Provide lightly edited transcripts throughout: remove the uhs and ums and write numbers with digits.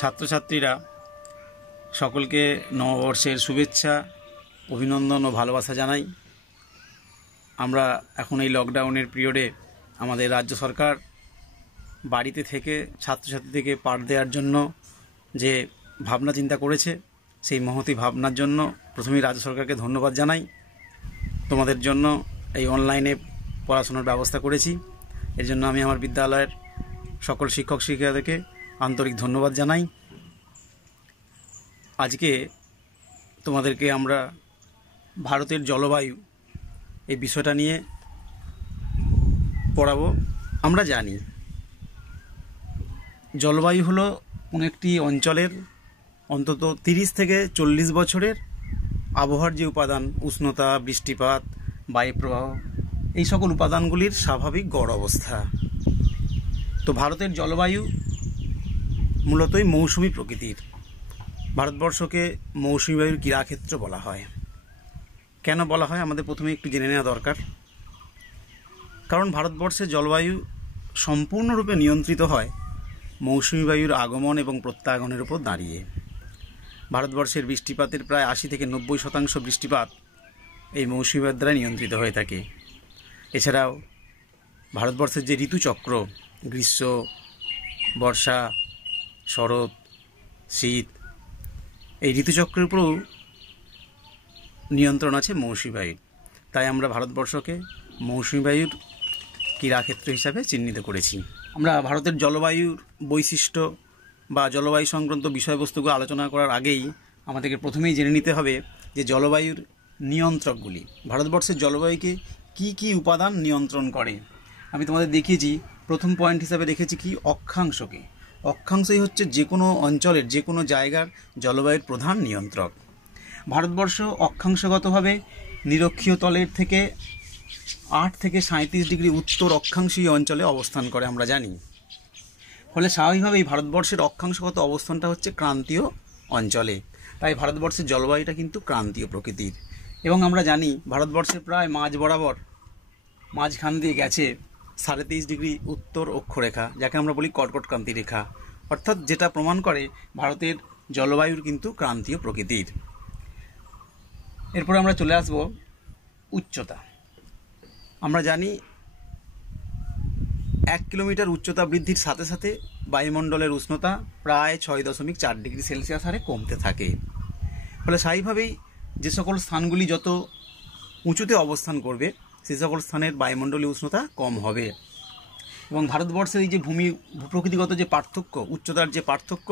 ছাত্রছাত্রীরা সকলকে নববর্ষের শুভেচ্ছা, অভিনন্দন ও ভালোবাসা জানাই। আমরা এখন এই লকডাউনের পিরিয়ডে আমাদের রাজ্য সরকার বাড়িতে থেকে ছাত্রছাত্রীদেরকে পাঠ দেওয়ার জন্য যে ভাবনা চিন্তা করেছে, সেই মহতী ভাবনার জন্য প্রথমেই রাজ্য সরকারকে ধন্যবাদ জানাই। তোমাদের জন্য এই অনলাইনে পড়াশোনার ব্যবস্থা করেছি, এর জন্য আমি আমার বিদ্যালয়ের সকল শিক্ষক শিক্ষিকাদেরকে আন্তরিক ধন্যবাদ জানাই। আজকে তোমাদেরকে আমরা ভারতের জলবায়ু এই বিষয়টা নিয়ে পড়াবো। আমরা জানি জলবায়ু হলো কোনো একটি অঞ্চলের অন্তত 30 থেকে 40 বছরের আবহাওয়ার যে উপাদান, উষ্ণতা, বৃষ্টিপাত, বায়ুপ্রবাহ, এই সকল উপাদানগুলির স্বাভাবিক গড় অবস্থা। তো ভারতের জলবায়ু মূলতই মৌসুমি প্রকৃতির। ভারতবর্ষকে মৌসুমি বায়ুর ক্রীড়াক্ষেত্র বলা হয়। কেন বলা হয় আমাদের প্রথমে একটু জেনে নেওয়া দরকার। কারণ ভারতবর্ষের জলবায়ু সম্পূর্ণরূপে নিয়ন্ত্রিত হয় মৌসুমি বায়ুর আগমন এবং প্রত্যাগমনের উপর দাঁড়িয়ে। ভারতবর্ষের বৃষ্টিপাতের প্রায় 80 থেকে 90% বৃষ্টিপাত এই মৌসুমি বায়ুর দ্বারা নিয়ন্ত্রিত হয়ে থাকে। এছাড়াও ভারতবর্ষের যে ঋতুচক্র, গ্রীষ্ম, বর্ষা, শরৎ, শীত, এই ঋতুচক্রের উপরেও নিয়ন্ত্রণ আছে মৌসুমি বায়ুর। তাই আমরা ভারতবর্ষকে মৌসুমি বায়ুর ক্রীড়াক্ষেত্র হিসাবে চিহ্নিত করেছি। আমরা ভারতের জলবায়ুর বৈশিষ্ট্য বা জলবায়ু সংক্রান্ত বিষয়বস্তুগুলো আলোচনা করার আগেই আমাদেরকে প্রথমেই জেনে নিতে হবে যে জলবায়ুর নিয়ন্ত্রকগুলি, ভারতবর্ষের জলবায়ুকে কি কি উপাদান নিয়ন্ত্রণ করে। আমি তোমাদের দেখিয়েছি, প্রথম পয়েন্ট হিসাবে রেখেছি কি অক্ষাংশকে। অক্ষাংশই হচ্ছে যে কোনো অঞ্চলের, যে কোনো জায়গার জলবায়ুর প্রধান নিয়ন্ত্রক। ভারতবর্ষ অক্ষাংশগতভাবে নিরক্ষীয় তলের থেকে 8 থেকে 37 ডিগ্রি উত্তর অক্ষাংশীয় অঞ্চলে অবস্থান করে আমরা জানি। ফলে স্বাভাবিকভাবেই ভারতবর্ষের অক্ষাংশগত অবস্থানটা হচ্ছে ক্রান্তীয় অঞ্চলে। তাই ভারতবর্ষের জলবায়ুটা কিন্তু ক্রান্তীয় প্রকৃতির। এবং আমরা জানি ভারতবর্ষের প্রায় মাঝখান দিয়ে গেছে 23.5 ডিগ্রি উত্তর অক্ষরেখা, যাকে আমরা বলি কর্কট ক্রান্তি রেখা, অর্থাৎ যেটা প্রমাণ করে ভারতের জলবায়ুর কিন্তু ক্রান্তীয় প্রকৃতির। এরপরে আমরা চলে আসব উচ্চতা। আমরা জানি 1 কিলোমিটার উচ্চতা বৃদ্ধির সাথে সাথে বায়ুমণ্ডলের উষ্ণতা প্রায় 6.4 ডিগ্রি সেলসিয়াস হারে কমতে থাকে। ফলে স্বাভাবিকভাবেই যে সকল স্থানগুলি যত উঁচুতে অবস্থান করবে সেই সকল স্থানের বায়ুমণ্ডলীয় উষ্ণতা কম হবে। এবং ভারতবর্ষের এই যে ভূপ্রকৃতিগত যে পার্থক্য, উচ্চতার যে পার্থক্য,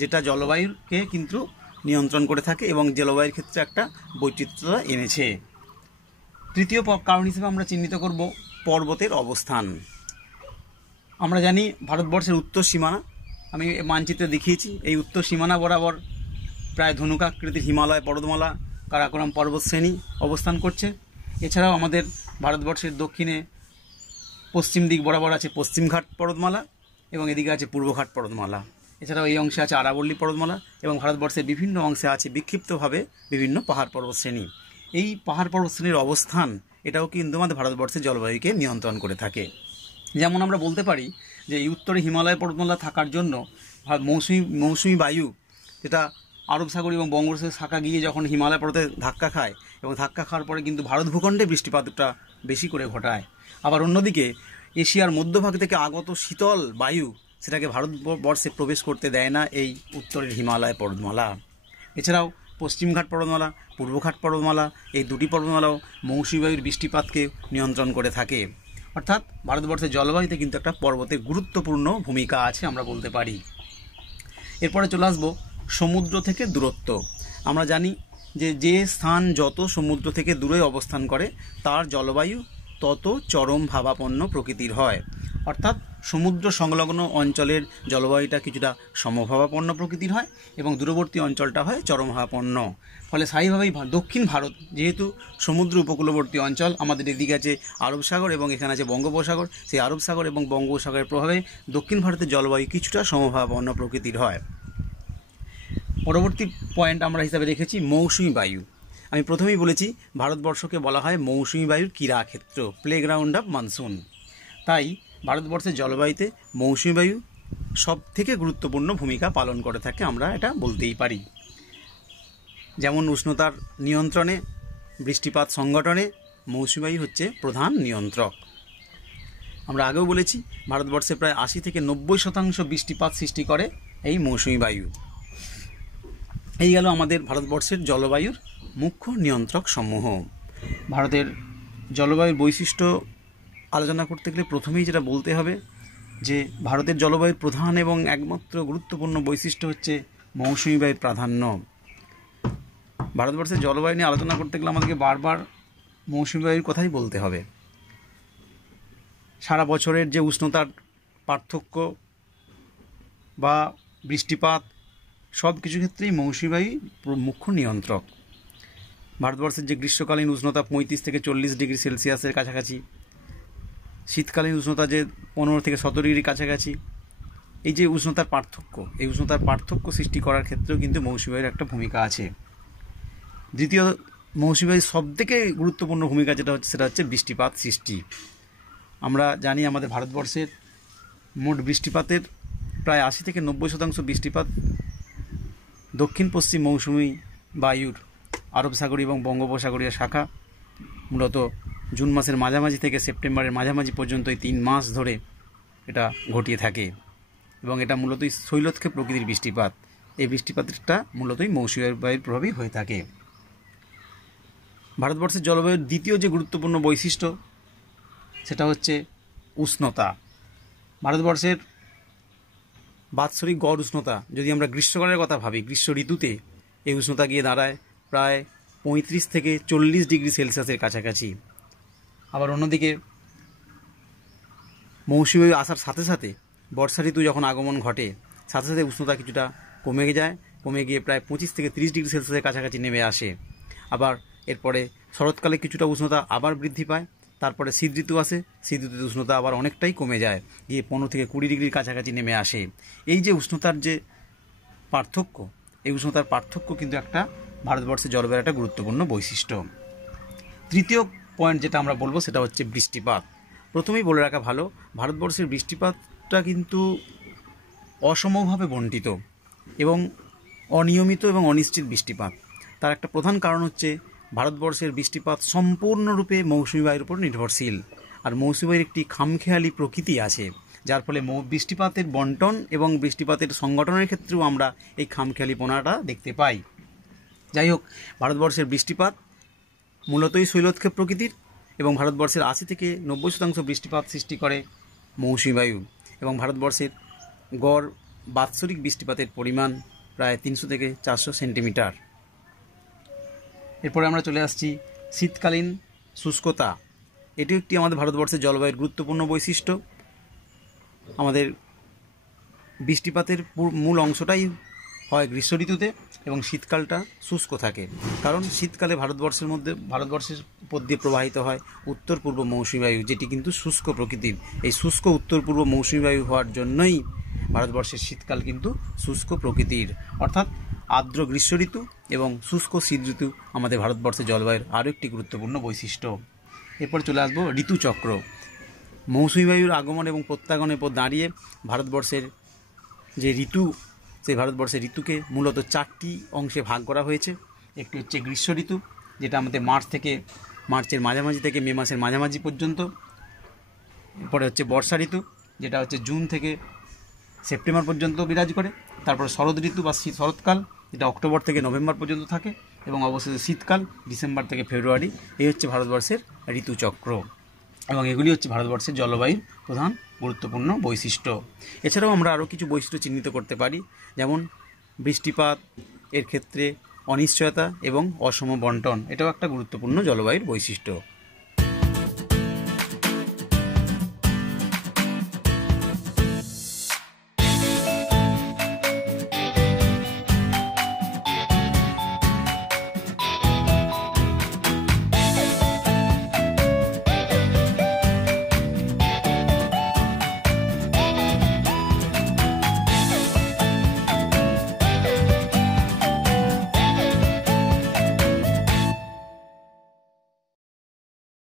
যেটা জলবায়ুকে কিন্তু নিয়ন্ত্রণ করে থাকে এবং জলবায়ুর ক্ষেত্রে একটা বৈচিত্র্যতা এনেছে। তৃতীয় কারণ হিসেবে আমরা চিহ্নিত করব পর্বতের অবস্থান। আমরা জানি ভারতবর্ষের উত্তর সীমানা, আমি মানচিত্রে দেখিয়েছি, এই উত্তর সীমানা বরাবর প্রায় ধনুকাকৃতির হিমালয় পর্বতমালা, কারাকোরাম পর্বতশ্রেণী অবস্থান করছে। এছাড়াও আমাদের ভারতবর্ষের দক্ষিণে পশ্চিম দিক বরাবর আছে পশ্চিমঘাট পর্বতমালা এবং এদিকে আছে পূর্বঘাট পর্বতমালা। এছাড়াও এই অংশে আছে আরাবল্লী পর্বতমালা এবং ভারতবর্ষের বিভিন্ন অংশে আছে বিক্ষিপ্তভাবে বিভিন্ন পাহাড় পর্বতশ্রেণী। এই পাহাড় পর্বতশ্রেণীর অবস্থান এটাও কিন্তু আমাদের ভারতবর্ষের জলবায়ুকে নিয়ন্ত্রণ করে থাকে। যেমন আমরা বলতে পারি যে এই উত্তরে হিমালয় পর্বতমালা থাকার জন্য মৌসুমি বায়ু, যেটা আরব সাগর এবং বঙ্গোপসাগরের শাখা গিয়ে যখন হিমালয় পর্বতে ধাক্কা খায় এবং ধাক্কা খাওয়ার পরে কিন্তু ভারত ভূখণ্ডে বৃষ্টিপাতটা বেশি করে ঘটায়। আবার অন্যদিকে এশিয়ার মধ্যভাগ থেকে আগত শীতল বায়ু সেটাকে ভারতবর্ষে প্রবেশ করতে দেয় না এই উত্তরের হিমালয় পর্বতমালা। এছাড়াও পশ্চিমঘাট পর্বতমালা, পূর্বঘাট পর্বতমালা, এই দুটি পর্বতমালাও মৌসুমী বায়ুর বৃষ্টিপাতকে নিয়ন্ত্রণ করে থাকে। অর্থাৎ ভারতবর্ষের জলবায়ুতে কিন্তু একটা পর্বতের গুরুত্বপূর্ণ ভূমিকা আছে আমরা বলতে পারি। এরপরে চলে আসবো সমুদ্র থেকে দূরত্ব। আমরা জানি যে স্থান যত সমুদ্র থেকে দূরে অবস্থান করে তার জলবায়ু তত চরম ভাবাপন্ন প্রকৃতির হয়। অর্থাৎ সমুদ্র সংলগ্ন অঞ্চলের জলবায়ুটা কিছুটা সমভাবাপন্ন প্রকৃতির হয় এবং দূরবর্তী অঞ্চলটা হয় চরমভাবাপন্ন। ফলে স্বাভাবিকভাবেই দক্ষিণ ভারত যেহেতু সমুদ্র উপকূলবর্তী অঞ্চল, আমাদের এদিকে আছে আরব সাগর এবং এখানে আছে বঙ্গোপসাগর, সেই আরব সাগর এবং বঙ্গোপসাগরের প্রভাবে দক্ষিণ ভারতের জলবায়ু কিছুটা সমভাবাপন্ন প্রকৃতির হয়। পরবর্তী পয়েন্ট আমরা হিসাবে রেখেছি মৌসুমি বায়ু। আমি প্রথমেই বলেছি ভারতবর্ষকে বলা হয় মৌসুমি বায়ুর ক্রীড়াক্ষেত্র, প্লেগ্রাউন্ড অফ মনসুন। তাই ভারতবর্ষের জলবায়ুতে মৌসুমি বায়ু সব থেকে গুরুত্বপূর্ণ ভূমিকা পালন করে থাকে, আমরা এটা বলতেই পারি। যেমন উষ্ণতার নিয়ন্ত্রণে, বৃষ্টিপাত সংগঠনে মৌসুমী বায়ু হচ্ছে প্রধান নিয়ন্ত্রক। আমরা আগেও বলেছি ভারতবর্ষে প্রায় 80 থেকে 90% বৃষ্টিপাত সৃষ্টি করে এই মৌসুমী বায়ু। এই গেল আমাদের ভারতবর্ষের জলবায়ুর মুখ্য নিয়ন্ত্রক সমূহ। ভারতের জলবায়ুর বৈশিষ্ট্য আলোচনা করতে গেলে প্রথমেই যেটা বলতে হবে যে ভারতের জলবায়ুর প্রধান এবং একমাত্র গুরুত্বপূর্ণ বৈশিষ্ট্য হচ্ছে মৌসুমী বায়ুর প্রাধান্য। ভারতবর্ষের জলবায়ু নিয়ে আলোচনা করতে গেলে আমাদেরকে বারবার মৌসুমী বায়ুর কথাই বলতে হবে। সারা বছরের যে উষ্ণতার পার্থক্য বা বৃষ্টিপাত সব কিছু ক্ষেত্রেই মৌসুমী বায়ু মুখ্য নিয়ন্ত্রক। ভারতবর্ষের যে গ্রীষ্মকালীন উষ্ণতা 35 থেকে 40 ডিগ্রি সেলসিয়াসের কাছাকাছি, শীতকালীন উষ্ণতা যে 15 থেকে 17 ডিগ্রি কাছাকাছি, এই যে উষ্ণতার পার্থক্য, এই উষ্ণতার পার্থক্য সৃষ্টি করার ক্ষেত্রেও কিন্তু মৌসুমী বায়ুর একটা ভূমিকা আছে। দ্বিতীয়, মৌসুমী বায়ুর সবথেকে গুরুত্বপূর্ণ ভূমিকা যেটা হচ্ছে সেটা হচ্ছে বৃষ্টিপাত সৃষ্টি। আমরা জানি আমাদের ভারতবর্ষের মোট বৃষ্টিপাতের প্রায় 80 থেকে 90% বৃষ্টিপাত দক্ষিণ পশ্চিম মৌসুমী বায়ুর আরব সাগরীয় এবং বঙ্গোপসাগরীয় শাখা মূলত জুন মাসের মাঝামাঝি থেকে সেপ্টেম্বরের মাঝামাঝি পর্যন্ত এই 3 মাস ধরে এটা ঘটিয়ে থাকে এবং এটা মূলতই শৈলক্ষে প্রকৃতির বৃষ্টিপাত। এই বৃষ্টিপাতটা মূলতই মৌসুমী বায়ুর প্রভাবেই হয়ে থাকে। ভারতবর্ষের জলবায়ুর দ্বিতীয় যে গুরুত্বপূর্ণ বৈশিষ্ট্য সেটা হচ্ছে উষ্ণতা। ভারতবর্ষের বাৎসরিক গড় উষ্ণতা যদি আমরা গ্রীষ্মকালের কথা ভাবি, গ্রীষ্ম ঋতুতে এই উষ্ণতা গিয়ে দাঁড়ায় প্রায় 35 থেকে 40 ডিগ্রি সেলসিয়াসের কাছাকাছি। আবার অন্যদিকে মৌসুমী বায়ু আসার সাথে সাথে বর্ষা ঋতু যখন আগমন ঘটে সাথে সাথে উষ্ণতা কিছুটা কমে যায়, কমে গিয়ে প্রায় 25 থেকে 30 ডিগ্রি সেলসিয়াসের কাছাকাছি নেমে আসে। আবার এরপরে শরৎকালে কিছুটা উষ্ণতা আবার বৃদ্ধি পায়, তারপরে শীত ঋতু আসে, শীত ঋতুতে উষ্ণতা আবার অনেকটাই কমে যায়, গিয়ে 15 থেকে 20 ডিগ্রির কাছাকাছি নেমে আসে। এই যে উষ্ণতার যে পার্থক্য, এই উষ্ণতার পার্থক্য কিন্তু একটা ভারতবর্ষের জলবায়ুর একটা গুরুত্বপূর্ণ বৈশিষ্ট্য। তৃতীয় পয়েন্ট যেটা আমরা বলবো সেটা হচ্ছে বৃষ্টিপাত। প্রথমেই বলে রাখা ভালো, ভারতবর্ষের বৃষ্টিপাতটা কিন্তু অসমভাবে বণ্টিত এবং অনিয়মিত এবং অনিশ্চিত বৃষ্টিপাত। তার একটা প্রধান কারণ হচ্ছে ভারতবর্ষের বৃষ্টিপাত সম্পূর্ণরূপে মৌসুমী বায়ুর উপর নির্ভরশীল, আর মৌসুমী বায়ুর একটি খামখেয়ালি প্রকৃতি আছে, যার ফলে বৃষ্টিপাতের বন্টন এবং বৃষ্টিপাতের সংগঠনের ক্ষেত্রেও আমরা এই খামখেয়ালিপনাটা দেখতে পাই। যাই হোক, ভারতবর্ষের বৃষ্টিপাত মূলতই শৈলক্ষেপ প্রকৃতির এবং ভারতবর্ষের 80 থেকে 90% বৃষ্টিপাত সৃষ্টি করে মৌসুমী বায়ু এবং ভারতবর্ষের গড় বাৎসরিক বৃষ্টিপাতের পরিমাণ প্রায় 300 থেকে 400 সেন্টিমিটার। এরপরে আমরা চলে আসছি শীতকালীন শুষ্কতা। এটিও একটি আমাদের ভারতবর্ষের জলবায়ুর গুরুত্বপূর্ণ বৈশিষ্ট্য। আমাদের বৃষ্টিপাতের মূল অংশটাই হয় গ্রীষ্ম ঋতুতে এবং শীতকালটা শুষ্ক থাকে, কারণ শীতকালে ভারতবর্ষের উপর দিয়ে প্রবাহিত হয় উত্তর পূর্ব মৌসুমী বায়ু, যেটি কিন্তু শুষ্ক প্রকৃতির। এই শুষ্ক উত্তর পূর্ব মৌসুমী বায়ু হওয়ার জন্যই ভারতবর্ষের শীতকাল কিন্তু শুষ্ক প্রকৃতির, অর্থাৎ আর্দ্র গ্রীষ্ম ঋতু এবং শুষ্ক শীত ঋতু আমাদের ভারতবর্ষের জলবায়ুর আরও একটি গুরুত্বপূর্ণ বৈশিষ্ট্য। এরপর চলে আসবো ঋতুচক্র। মৌসুমী বায়ুর আগমন এবং প্রত্যাগমনের পর দাঁড়িয়ে ভারতবর্ষের যে ঋতু, সেই ভারতবর্ষের ঋতুকে মূলত 4টি অংশে ভাগ করা হয়েছে। একটি হচ্ছে গ্রীষ্ম ঋতু, যেটা আমাদের মার্চের মাঝামাঝি থেকে মে মাসের মাঝামাঝি পর্যন্ত। এরপরে হচ্ছে বর্ষা ঋতু, যেটা হচ্ছে জুন থেকে সেপ্টেম্বর পর্যন্ত বিরাজ করে। তারপরে শরৎ ঋতু বা শরৎকাল, যেটা অক্টোবর থেকে নভেম্বর পর্যন্ত থাকে, এবং অবশেষে শীতকাল ডিসেম্বর থেকে ফেব্রুয়ারি। এই হচ্ছে ভারতবর্ষের ঋতুচক্র এবং এগুলি হচ্ছে ভারতবর্ষের জলবায়ুর প্রধান গুরুত্বপূর্ণ বৈশিষ্ট্য। এছাড়াও আমরা আরও কিছু বৈশিষ্ট্য চিহ্নিত করতে পারি, যেমন বৃষ্টিপাত এর ক্ষেত্রে অনিশ্চয়তা এবং অসম বন্টন, এটাও একটা গুরুত্বপূর্ণ জলবায়ুর বৈশিষ্ট্য।